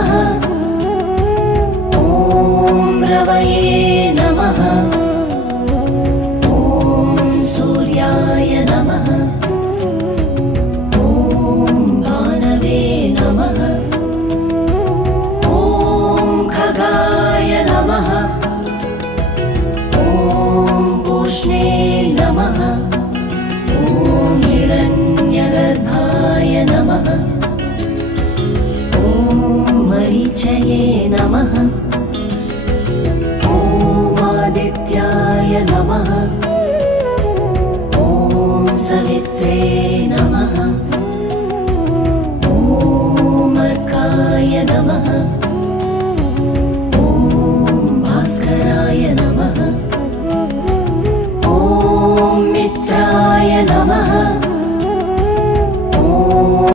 नमः। ॐ रवये नमः। ॐ सूर्याय नमः। ॐ भानवे नमः। ॐ खगाय नमः। ॐ पूष्णे नमः। ॐ हिरण्यगर्भाय नमः। ॐ मरीचये नमः। ॐ आदित्याय नमः। ॐ सवित्रे नमः।